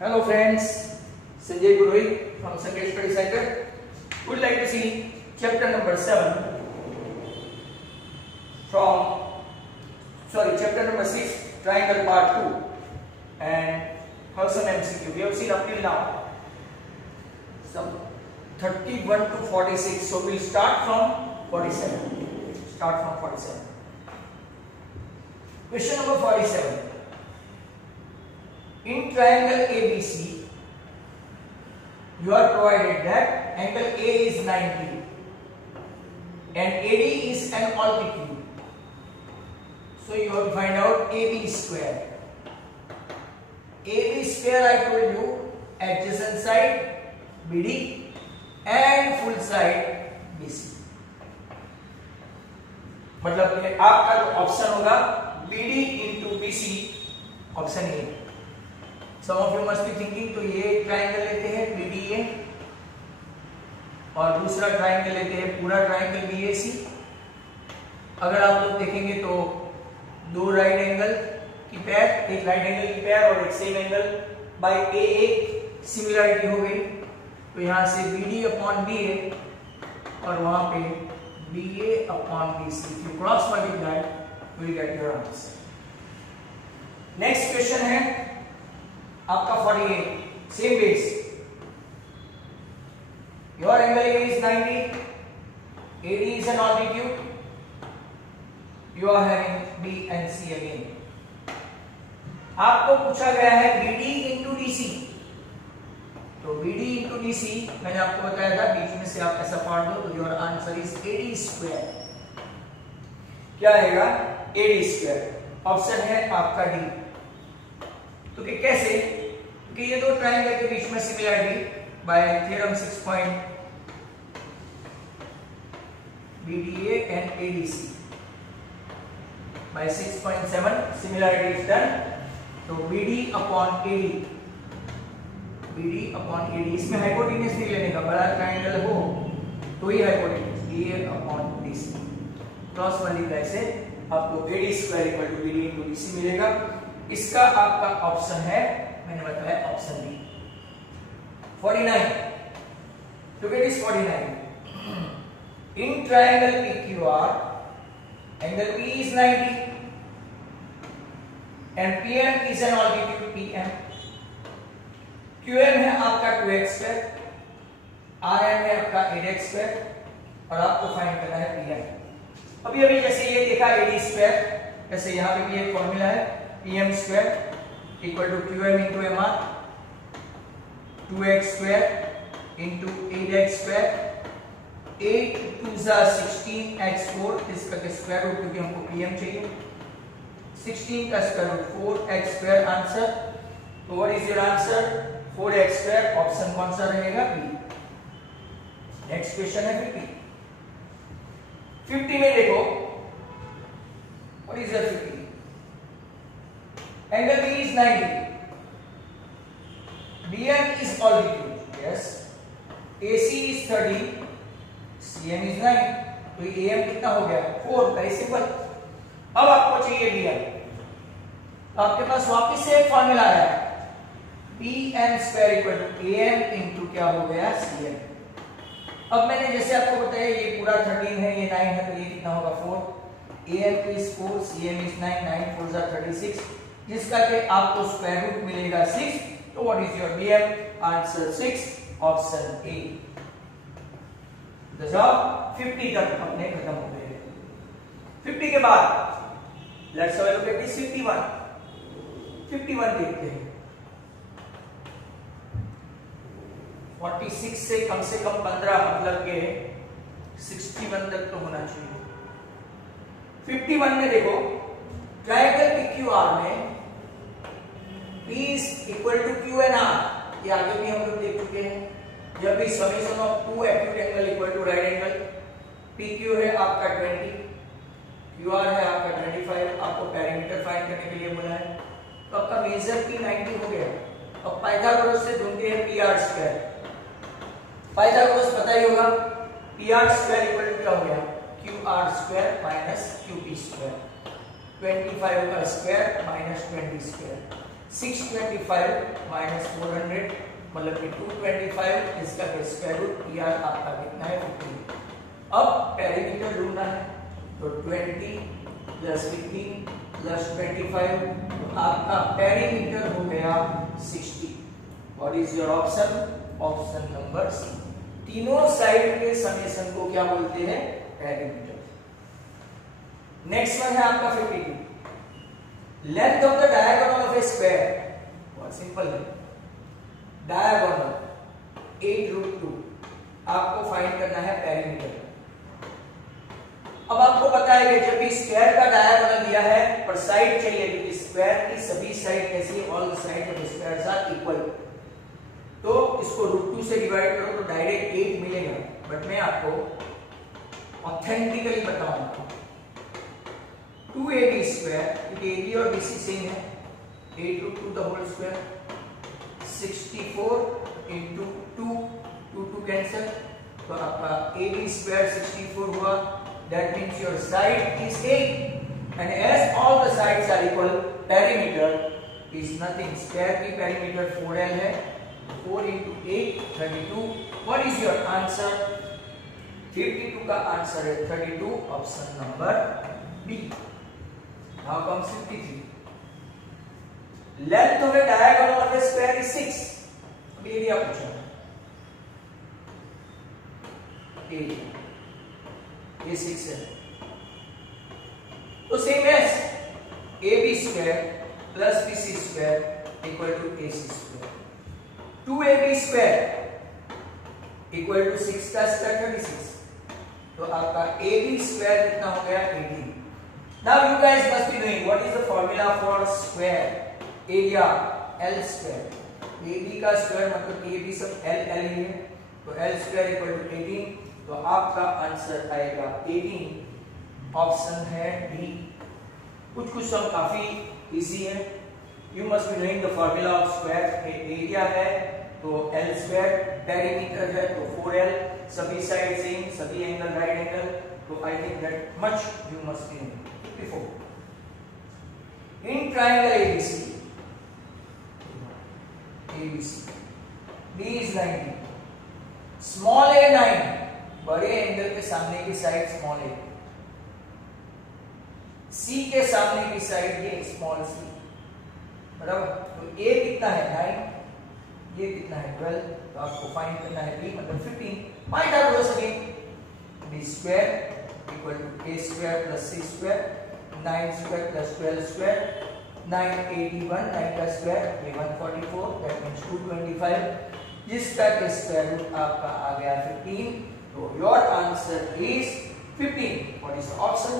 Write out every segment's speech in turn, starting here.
Hello friends, Sanjay Purohit from Sanjay Study Center. Would like to see chapter number 7 chapter number 6, triangle part 2, and have some MCQ. We have seen up till now some 31 to 46. So we'll start from 47. Question number 47. In triangle ABC, you are provided that angle A is 90 and AD is an altitude. So you have to find out AB square. AB square I told you adjacent side BD and full side BC. मतलब कि आपका जो option होगा BD into BC, option A. Some of you must be thinking तो ये triangle लेते हैं BDA और दूसरा ट्राइंगल लेते हैं पूरा ट्राइंगल BAC. अगर आप लोग देखेंगे तो दो राइट एंगल की पेयर, एक राइट एंगल की पेयर और एक सेम एंगल बाय ए एक सिमिलरिटी हो गई. तो यहाँ से BD अपॉन BA और वहां पे BA upon BC. If you cross multiply, you will get your answer. Next question है आपका 48, same base. Your angle A is 90, AD is an altitude. You are having B and C again. आपको पूछा गया है BD into DC. तो BD into DC मैंने आपको बताया था बीच में से आप ऐसा फाड़ दो तो your answer is AD square. क्या आएगा? AD square. ऑप्शन है आपका D. तो कि कैसे? क्योंकि ये दो ट्राइंगल के बीच में similarity bye theorem 6 BDA and ADC by 6.7 similarity is done. तो BD upon AD इसमें हाइपोटेन्यूज नहीं लेने का, बड़ा ट्राइंगल हो तो ही hypotenuse BA upon DC. Cross multiply से आपको AD square equal to BD into DC मिलेगा. इसका आपका ऑप्शन है, मैंने बताया option B. 49. Look at this 49. In triangle PQR, angle P is 90 and PM is an altitude PM. QM है आपका 2x square, RM है आपका 8x square और आपको फाइंड करना है PM. अभी जैसे ये देखा AD स्क्वायर, जैसे यहाँ पे भी एक फॉर्मूला है PM square equal to QM into MR, 2x square into 8x square, 8 2 16x4 इसका स्क्वायर रूट क्योंकि हमको PM चाहिए, 16 का square root 4x square answer. तो what is your answer? 4x square. Option कौन सा रहेगा? बी. नेक्स्ट क्वेश्चन है 50 में देखो what is your 50. Angle B is 90. BM is altitude. Yes. AC is 30. CM is 9. तो ये AM कितना हो गया? 4. Very simple. अब आपको चाहिए BM. तो आपके पास वापस से एक फॉर्मूला आया. BM square equal to AM into क्या हो गया? CM. अब मैंने जैसे आपको बताया ये पूरा 13 है, ये 9 है, तो ये कितना होगा? 4. AM is 4, CM is 9, 9 4 are 36. जिसका कि आपको स्क्वायर रूट मिलेगा 6. तो what is your BM? Answer 6, option A. जवाब 50 तक अपने खत्म हो गए. 50 के बाद let's have a look at this 51 देखते हैं. 46 से कम 15 मतलब के 61 तक तो होना चाहिए. 51 में देखो ट्रायंगल PQR में P is equal to Q and R. ये आगे भी हम लोग देख चुके हैं. जब भी summation of two acute angle equal to right angle, PQ है आपका 20, QR है आपका 25. आपको पेरीमीटर फाइंड करने के लिए बोला है. तो आपका मेजर P 90 हो गया. अब पाइथागोरस से ढूंढते हैं PR स्क्वायर. पाइथागोरस पता ही होगा. PR स्क्वायर इक्वल टू क्या हो गया? QR square minus QP square. 25 का स्क्वायर माइनस 20 स्क्वायर. 625 माइनस 400 मतलब कि 225, इसका स्क्वायर रूट यार आपका कितना है 15। अब पेरीमीटर ढूंढना है तो 20 प्लस 15 प्लस 25, तो आपका पेरीमीटर हो गया 60। What is your option? Option number C. तीनों साइड के समेशन को क्या बोलते हैं? पेरीमीटर। नेक्स्ट वन है आपका 52। Length of the diagonal of a square, बहुत सिंपल है, डायगोनल 8√2, आपको फाइंड करना है पेरीमीटर। अब आपको पता है कि जब भी स्क्वायर का डायगोनल दिया है पर साइड चाहिए, क्योंकि स्क्वायर की सभी साइड कैसी है? All the side of squares are equal, तो इसको √2 से डिवाइड करो तो डायरेक्ट 8 मिलेगा। बट मैं आपको ऑथेंटिकली बताऊंगा 2ab स्क्वायर, क्योंकि AB और BC सेम है, 8√2 the whole square, 64 into 2 cancel, तो आपका AB स्क्वायर 64 हुआ। That means your side is 8 and as all the sides are equal, perimeter is nothing. Square की पेरीमीटर 4L है, 4 into 8 32। What is your answer? 52 का answer है 32, option number B. Now comes 53। Length of a diagonal of a square is 6। अब area पूछा है, area ये 6 है, तो same as AB square plus BC square equal to AC square. 2AB square equal to 6 का square 36, तो आपका AB square कितना हो गया? 18। Now you guys must be knowing what is the formula for square area? L square। AB का square मतलब AB सब L ही है, तो L स्क्वायर इक्वल टू 18, तो आपका आंसर आएगा 18, ऑप्शन है डी। कुछ सम काफी इजी है। You must be knowing the formula of square. Area है तो L स्क्वायर, पेरीमीटर है तो 4L, सभी साइड सेम, सभी एंगल राइट एंगल, तो I think that much you must be knowing. 54 in triangle ABC B is 90, small a 9, बड़े angle के सामने की साइड स्मॉल a, C के सामने की साइड ये स्मॉल c, बराबर। तो A कितना है 9, ये कितना है 12, तो आपको फाइंड करना है B मतलब 15। Find out the second, B square equal to A square plus C square, 9 square plus 12 square, 981, 9 का स्क्वायर ये 144, दैट मींस 225, जिसका के स्क्वायर रूट आपका आ गया 15, तो your answer is 15। What is the option?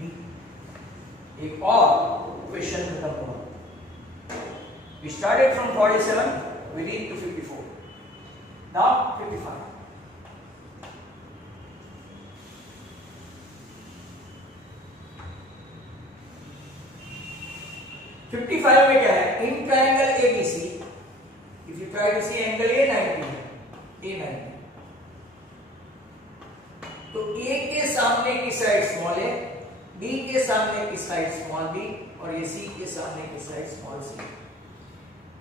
D. एक और क्वेश्चन खत्म हुआ। We started from 47, we reached to 54. Now 55. में क्या है? In triangle ABC, if you try to see angle A90 है, A90, तो A के सामने की साइड स्मॉल a, B के सामने की साइड स्मॉल b, और ये C के सामने की साइड स्मॉल c।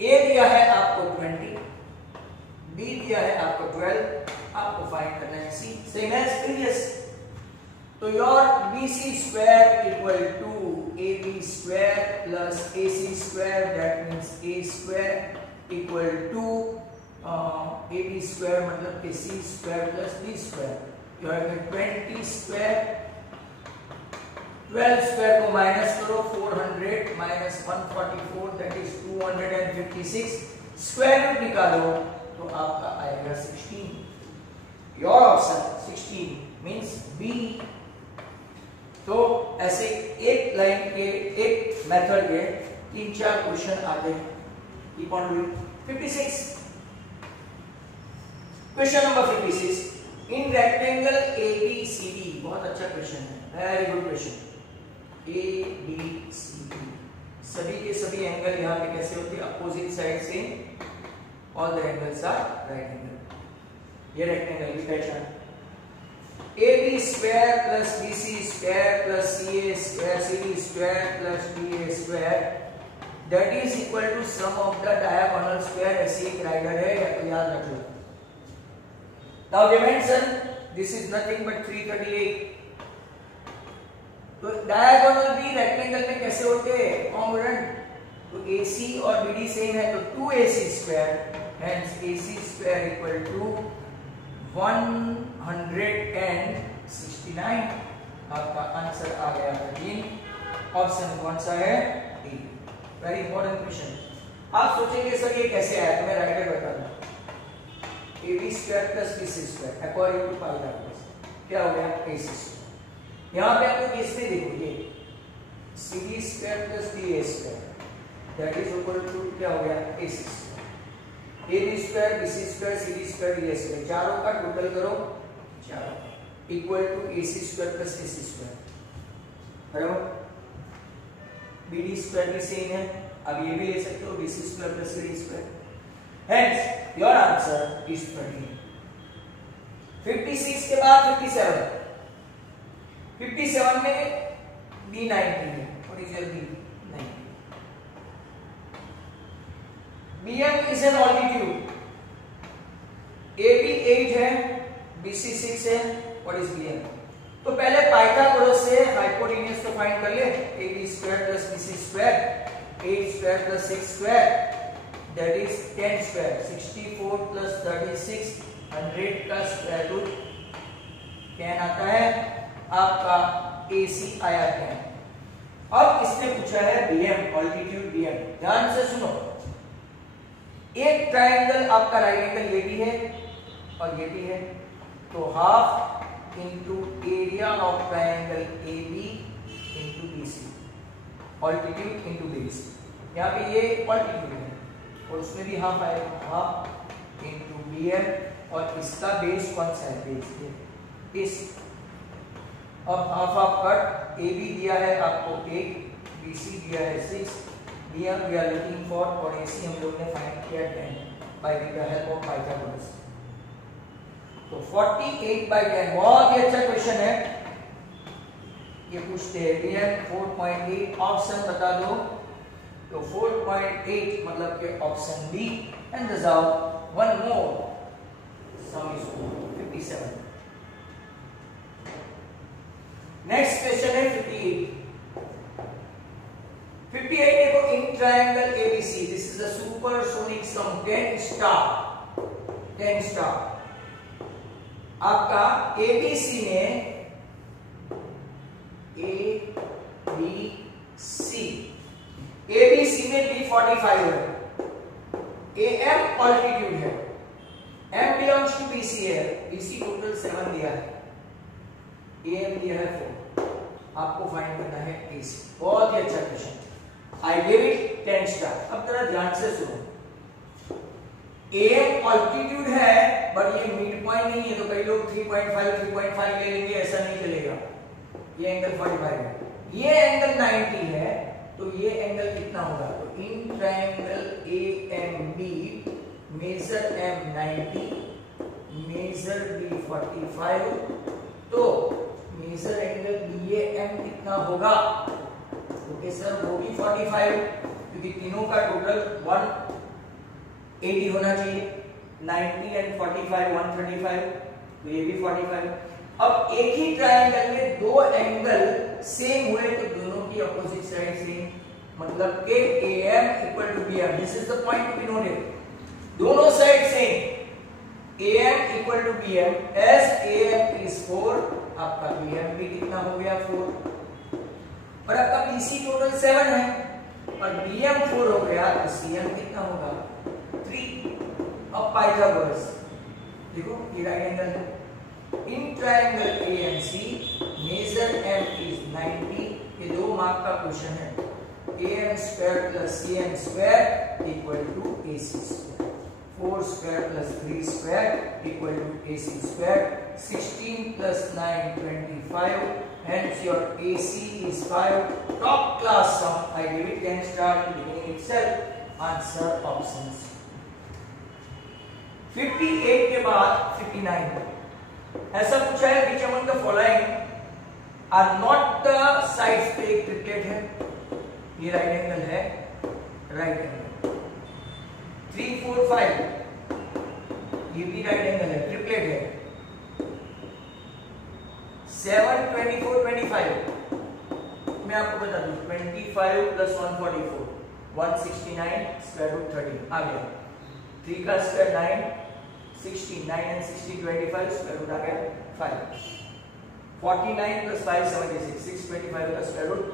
A दिया है आपको 20, B दिया है आपको 12, आपको फाइंड करना है C, सेम एज प्रीवियस। तो your BC square equal to AB square plus AC square, that means A square equal to AB square मतलब कि C square plus B square. You have 20 square, 12 square को minus करो, 400 minus 144 that is 256, square root निकालो तो आपका आएगा 16। Your option 16 means B. तो ऐसे एक लाइन के, एक मेथड के 3-4 क्वेश्चन आते हैं। Keep on doing. 56 question number 56, in rectangle ABCD, बहुत अच्छा क्वेश्चन है, वेरी गुड क्वेश्चन। ABCD सभी के सभी एंगल यहाँ पे कैसे होते हैं? अपोजिट साइड से, all the angles are right angle. ये रेक्टेंगल की पहचान, AB square plus BC square plus CA square CD square plus DA square that is equal to sum of the diagonal square. ऐसे एक rider है, या तो याद रख लो। Now dimension, this is nothing but 338। तो डायगोनल भी रेक्टेंगल में कैसे होते हैं? कॉन्ग्रुएंट। तो AC और BD सेम है, तो 2AC square, hence AC square equal to 169। आपका आंसर आ गया 13। ऑप्शन कौन सा है? डी। Very important question. आप सोचेंगे सर ये कैसे आया, तो मैं राइटर बता दूं। AB square plus BC square according to Pythagoras क्या हो गया? AC square. यहां पे आपको इसमें देखो, ये CD square plus DA square that is equal to क्या हो गया? AC square. AB square, BC square, CD square, DA square, चारों का टोटल करो, चारों equal to AC square plus AC square, बराबर। BD स्क्वायर भी सेम है, अब ये भी ले सकते हो, BC square plus CD square. Hence your answer is 13। 56 के बाद 57। 57 में B90 है। What is your B90? BM is an altitude. AB 8 है, BC 6 है। What is BM? तो पहले पाइथागोरस से हाइपोटेन्यूज को फाइंड कर ले। AB square plus BC square, 8 square plus 6 square that is 10 square. 64 plus 36 100 का स्क्वायर रूट 10 आता है। आपका AC आया 10। अब इसने पूछा है BM, ऑल्टीट्यूड BM। ध्यान से सुनो, एक ट्रायंगल आपका राइट एंगल ये भी है और ये भी है, तो half into area of triangle AB into BC, altitude into base. यहाँ पे ये ऑल्टीट्यूड है और उसमें भी हाफ आएगा, हाफ इंटू BM, और इसका बेस कौन सा है? बेस। अब हाफ ऑफ कट, AB दिया है आपको 8, BC दिया है 6, BM we are looking for, और AC हम लोग ने फाइंड किया 10 by the help of Pythagoras। तो 48 by 10 बहुत ही अच्छा क्वेश्चन है। ये पूछते हैं BM 4.8, ऑप्शन बता दो। तो 4.8 मतलब के option B, and result one more sum is 57। Next question है 58। 58 देखो, in triangle ABC this is the supersonic sum 10 star. आपका ABC में ABC में B45 है, AM ऑल्टीट्यूड है, M बिलोंग्स टू BC है, BC टोटल 7 दिया है, AM दिया है 4। आपको फाइंड करना है AC। बहुत ही अच्छा question. I give it 10 star. अब जरा ध्यान से सुनो, AM ऑल्टीट्यूड है बट ये मिड पॉइंट नहीं है, तो कई लोग 3.5 ले लेंगे, ऐसा नहीं चलेगा। ये एंगल 45 है, ये एंगल 90 है, तो ये एंगल कितना होगा? तो in triangle AMB major M 90, major B 45, तो मेजर एंगल BAM कितना होगा? ओके सर, वो भी 45, क्योंकि तीनों का टोटल 180 होना चाहिए। 90 एंड 45 135, तो ये भी 45। अब एक ही ट्रायंगल में दो एंगल सेम हुए तो दोनों की अपोजिट साइड सेम, मतलब के AM equal to BM। This is the point to be noted. दोनों side same, AM equal to BM, as AM is 4, आपका BM भी कितना हो गया? 4। और आपका BC टोटल 7 है और BM 4 हो गया, तो CM कितना होगा? 3। अब पाइथागोरस देखो, ये राइट एंगल है, in triangle AMC major M is 90। ये 2 मार्क का क्वेश्चन है। AM square plus CM square equal to AC square, 4 square plus 3 square equal to AC square, 16 plus 9 25, hence your AC is 5. Top class sum, I give it 10 star in the beginning itself. Answer options। 58 के बाद 59 ऐसा पूछा है, which among the following are not the sides पे एक triplet है, ये right angle है, राइट एंगल। 3 4 5 ये भी राइट एंगल है, ट्रिपलेट है। 7 24 25 मैं आपको बता दूं 25 प्लस 144 169 स्क्वायर रूट 13 आ गया। 3 का स्क्वायर 9 60 9 एंड 60 25 स्क्वायर रूट आ गया 5 49 प्लस 5 76 625 का स्क्वायर रूट।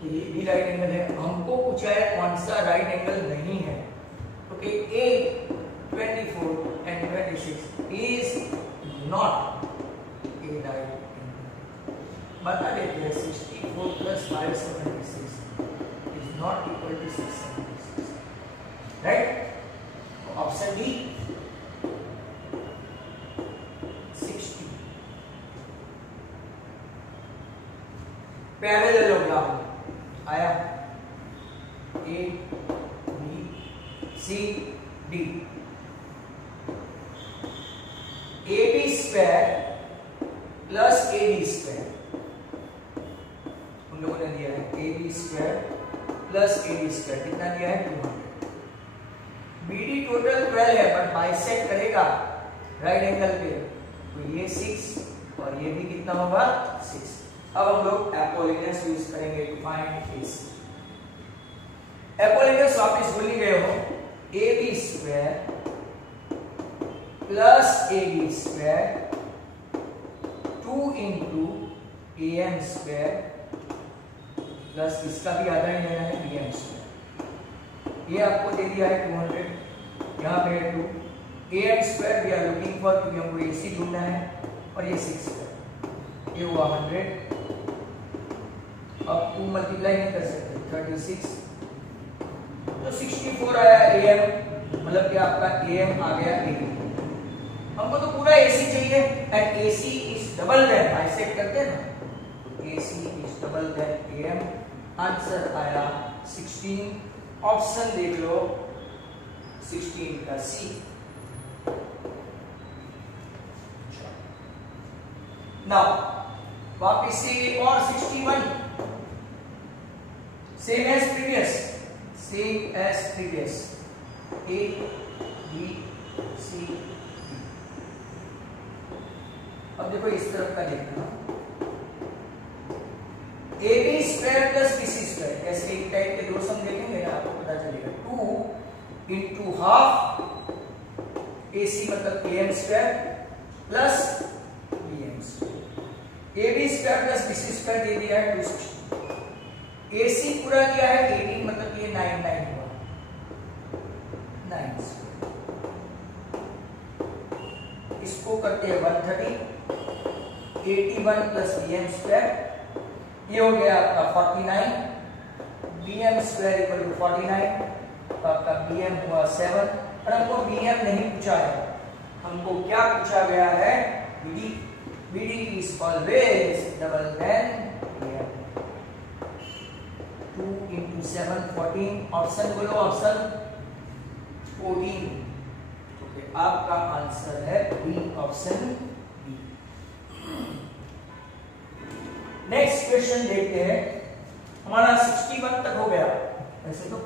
तो ये भी राइट एंगल है। हमको पूछा है कौन सा राइट एंगल नहीं है। Okay 8 24 and 26 is not a right angle. बता देते हैं 64 plus 576 is not equal to 676 right. Option D 60। Parallelogram आया A B C D. A B square plus A D square उन लोगों ने दिया है। A B square plus A D square कितना दिया है 200। बी डी टोटल 12 है बट बाइसेक्ट करेगा राइट एंगल पे तो ये 6 और ये भी कितना होगा 6। अब हम लोग एपोलिनियस यूज करेंगे टू फाइंड एसी। एपोलिनियस वापस भूल ही गए हो। A B square plus A B square 2 into A M square plus इसका भी आधा ही लेना है बी एम स्क्वायर। ये आपको दे दिया है 200 यहाँ पे है 2 A M square we are looking for क्योंकि हमको ए सी ढूंढना है और ये 6 स्क्वायर ये हुआ 100। अब 2 मल्टीप्लाई नहीं कर सकते 36 तो 64 आया एम मतलब कि आपका एम आ गया ए। हमको तो पूरा एसी चाहिए and AC is double than bisect करते हैं ना तो AC is double than M. Answer आया 16। ऑप्शन देख लो 16 का सी। नाउ वापिस से और 61 same as previous A B C. अब देखो इस तरफ का देखना A B square plus B C square ऐसे एक टाइप के दो सम देखेंगे ना आपको पता चलेगा 2 इंटू हाफ ए सी मतलब A M square plus B M square. A B square plus B C square दे दिया है 260। ए सी पूरा दिया है 18 मतलब ये 99 हुआ 9 स्क्वायर। इसको करते हैं 130 81 प्लस बी एम स्क्वायर ये हो गया आपका 49 B M square equal to 49 तो आपका बी एम हुआ 7। और हमको बी एम नहीं पूछा है हमको क्या पूछा गया है B D. B D is always double than B M. 2 into 7 14। Option बोलो ऑप्शन 14। ओके आपका आंसर है B option B. Next question देखते हैं। हमारा 61 तक हो गया ऐसे तो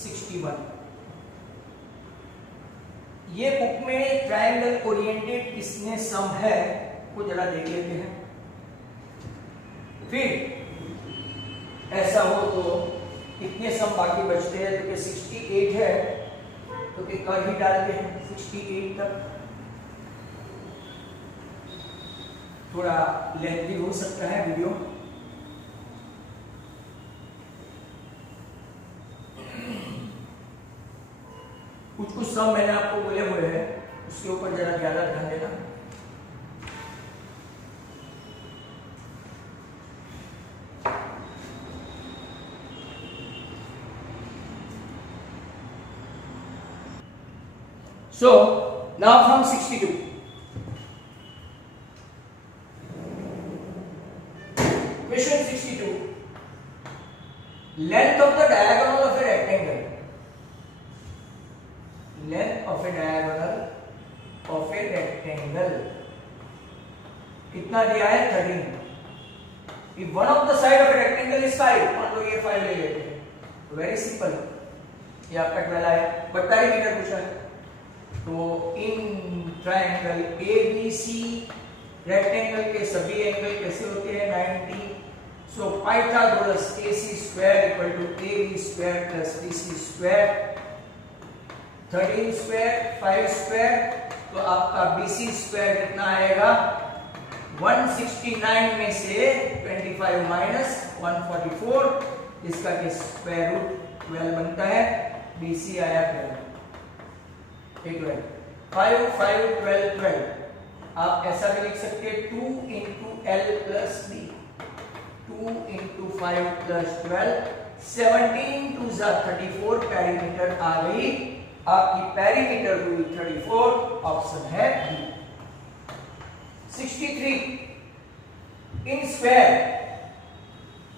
61। ये बुक में ट्रायंगल ओरिएंटेड किसने सम है वो जरा देख लेते हैं। फिर ऐसा हो तो कितने सम बाकी बचते हैं तो 68 है तो कर ही डालते हैं 68 तक। थोड़ा लेंथी हो सकता है वीडियो। कुछ सम मैंने आपको बोले हुए हैं उसके ऊपर जरा ज्यादा ध्यान देना। So now from 62 question 62 length of the diagonal of a rectangle कितना दिया है 13। if one of the side of a rectangle is 5 मान लो ये 5 ले लेते हैं वेरी सिंपल, ये आपका 12 आया, बट पेरीमीटर पूछा है। तो इन ट्रायंगल ABC रेक्टेंगल के सभी एंगल कैसे होते हैं 90। So Pythagoras AC square equal to AB square plus BC square, 13 square 5 square, तो आपका BC स्क्वायर कितना आएगा 169 में से 25 माइनस 144, इसका के स्क्वायर रूट 12 बनता है, BC आया 12, 5 5 12 12। आप ऐसा भी लिख सकते हैं 2 into L plus B, 2 into 5 plus 12, 17 to 34, perimeter आ गई आपकी, पेरीमीटर हुई 34, ऑप्शन है बी। 63 इन स्क्वायर,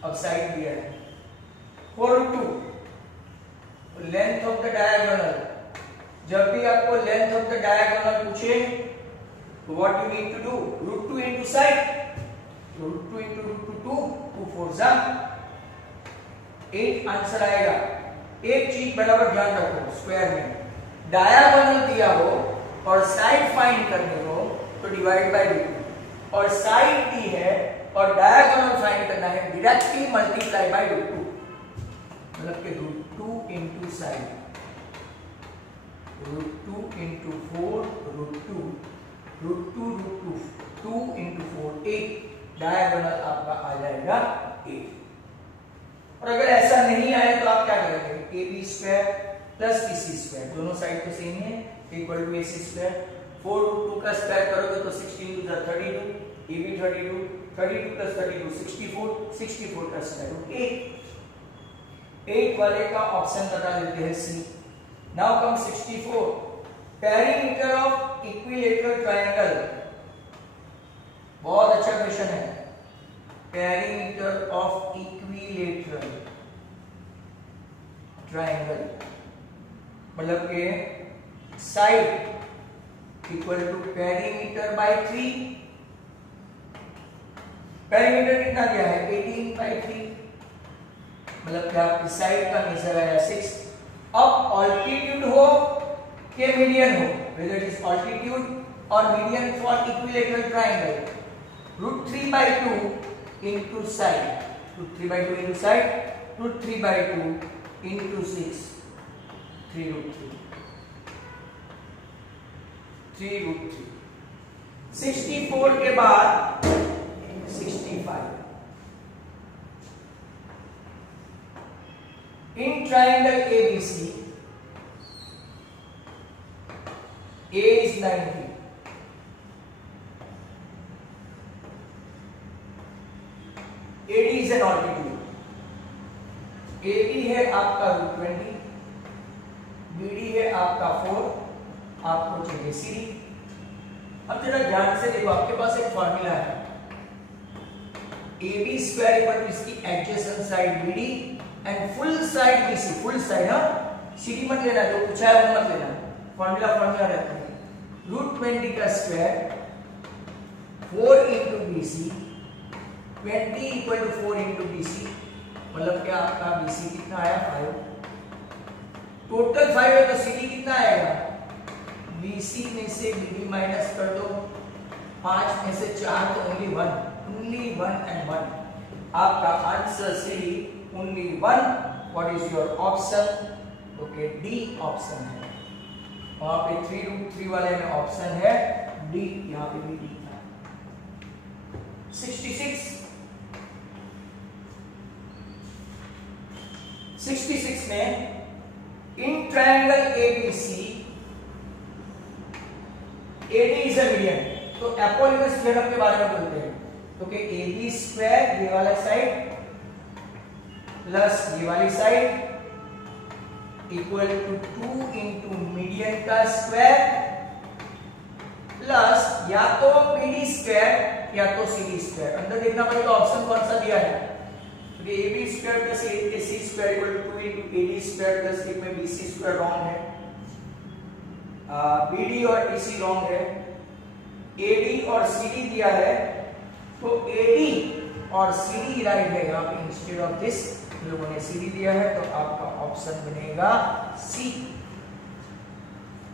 अब साइड दिया है 4√2, लेंथ ऑफ द डायगोनल, जब भी आपको लेंथ ऑफ द डायगोनल पूछे तो what you need to do, √2 into side, √2 into √2 2 4 जा 8 आंसर आएगा। एक चीज बराबर ध्यान रखो, स्क्वायर में डायगोनल दिया हो और साइड फाइंड करनी हो तो डिवाइड बाय √2, और साइड दी है और डायगोनल फाइंड करना है डायरेक्टली मल्टीप्लाई बाय √2, मतलब कि √2 into side, √2 into 4 √2, √2 2 into 4 8, diagonal आपका आ जाएगा 8। और अगर ऐसा नहीं आए तो आप क्या करेंगे, AB square plus BC square, दोनों साइड तो सेम है, इक्वल टू AC स्क्वायर, 4√2 का स्क्वायर करोगे तो 16 टू 32, AB 32, 32 प्लस 32 64, 64 का स्क्वायर रूट 8। 8 वाले का ऑप्शन बता देते हैं C। Now come 64, perimeter of equilateral triangle, बहुत अच्छा क्वेश्चन है, पेरीमीटर ऑफ इक्विलैटरल ट्रायंगल मतलब के side equal to perimeter by 3, perimeter कितना दिया है 18 बाय 3, मतलब कि आपकी साइड का मेजर आया 6। अब ऑल्टीट्यूड हो के मीडियन हो, whether it is altitude or median for equilateral triangle, √3 by 2 into side, √3 by 2 into side, √3 by 2 into 6, 3√3, 3√3। 64 के बाद 65, in triangle ABC, A is 90, AD is an altitude, AB है आपका √20, BD है आपका 4, आपको चाहिए CD। अब जरा ध्यान से देखो, आपके पास एक फॉर्मूला है, AB स्क्वायर इक्वल टू इसकी adjacent side BD and full side BC, full side, हाँ CD मत लेना, जो पूछा है वो मत लेना, फॉर्मूला रहता है, √20 का square 4 into BC, 20 equal to 4 into BC, मतलब क्या आपका BC कितना आया 5, टोटल 5 है तो CD कितना आएगा, BC में से BD माइनस कर दो, 5 में से 4 तो ओनली 1 and 1, आपका answer CD only 1। What is your option, okay D option है, वहां पे 3√3 वाले में ऑप्शन है डी, यहां पे भी डी था। 66 में इन triangle ABC AD is a median, तो एपोलिनस थ्योरम के बारे में बोलते हैं, तो कि AB स्क्वायर ये वाला साइड प्लस ये वाली side equal to 2 into median का स्क्वायर प्लस या तो BD स्क्वायर या तो CD स्क्वायर। अंदर देखना पड़ेगा ऑप्शन कौन सा दिया है, तो AB square plus AC square equal to 2 into AD square plus एक में BC स्क्वायर रॉन्ग है, BD और DC रॉन्ग है, AD और CD दिया है, तो AD और CD राइट है यहाँ पे इंस्टेड ऑफ दिस, इन लोगों ने सी डी दिया है, तो आपका ऑप्शन बनेगा सी।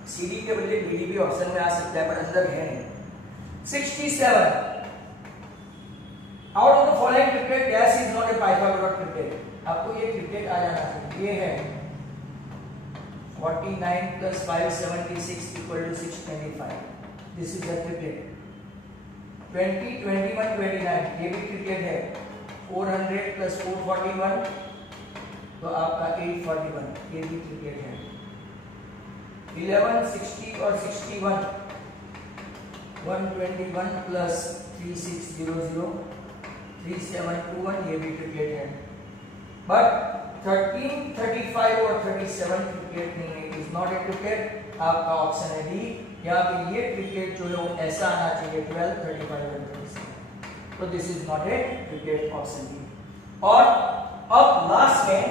सी डी के बदले बी डी भी ऑप्शन में आ सकता है, पर अंदर है नहीं। 67 out of the following cricket dash is not A Pythagoras cricket. आपको ये क्रिकेट आ जाना चाहिए। ये है 49 plus 576 equal to 625. This is a cricket. 20, 21, 29 ये भी क्रिकेट है। 400 plus 441 तो आपका 841 ये भी क्रिकेट है। 11, 60 और 61 121 plus 3600 3721 ये भी क्रिकेट है। बट 13, 35 और 37 क्रिकेट नहीं है, इज नॉट ए क्रिकेट। आपका ऑप्शन है डी। यहाँ पे ये क्रिकेट जो है वो ऐसा आना चाहिए 12, 35 और 37। तो this is not A cricket, option D. और अब लास्ट में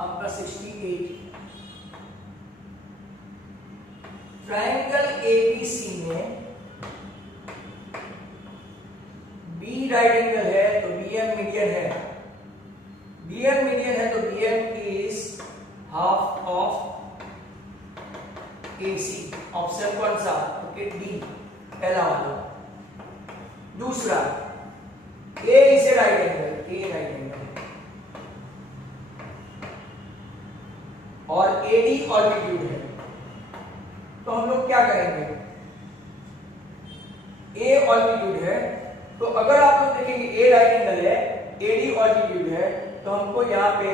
आपका 68 ट्रायंगल एबीसी में बी राइट एंगल है तो बीएम मीडियन है। BM मीडियन है तो BM is half of AC। Option कौन सा? ओके डी, पहला वाला। दूसरा A is a right angle, A right angle और AD ऑल्टीट्यूड है। तो हम लोग क्या करेंगे? A ऑल्टीट्यूड है तो अगर आप लोग देखेंगे A राइट एंगल है, AD ऑल्टीट्यूड है, तो हमको यहाँ पे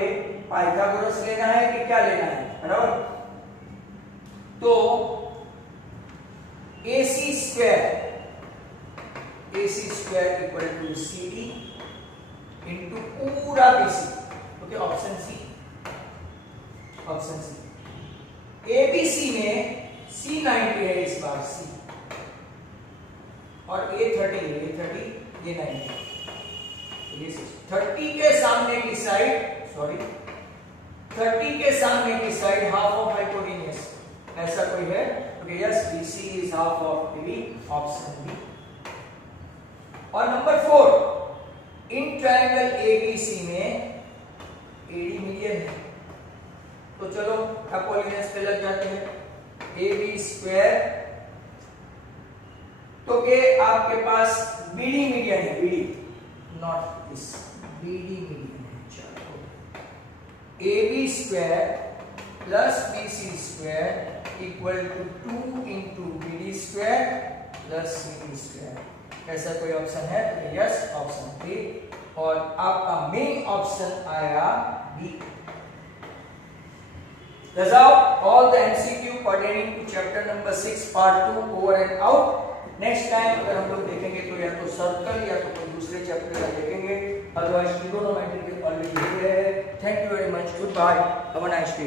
पाइथागोरस लेना है कि क्या लेना है? बराबर। तो AC square equal to CD into पूरा BC। Okay, option C, option C. ABC में C90 है इस बार, C और A30 है, A30 ये 90 ये 30 के सामने की साइड, सॉरी 30 के सामने की साइड हाफ ऑफ हाइपोटेन्यूज, ऐसा कोई है? Okay yes, BC is half of BB, option B. और नंबर 4 इन ट्रायंगल ABC में AD मीडियन है, तो चलो अपोलिनियस पे लग जाते हैं। AB स्क्वायर तो के आपके पास BD मीडियन है, BD not this, BD median है। चलो AB square plus BC square equal to 2 into BD square plus CD square. ऐसा कोई ऑप्शन है? तो यस, ऑप्शन ए। और आपका मेन ऑप्शन आया B. Resolve all the MCQ pertaining to chapter number 6 part 2 over and out. Next time अगर हम लोग देखेंगे तो या तो सर्कल या तो कोई दूसरे चैप्टर का देखेंगे, अदरवाइज ट्रिगोनोमेट्री के ऑलरेडी दिख रहे हैं। Thank you very much, good bye, have a nice day.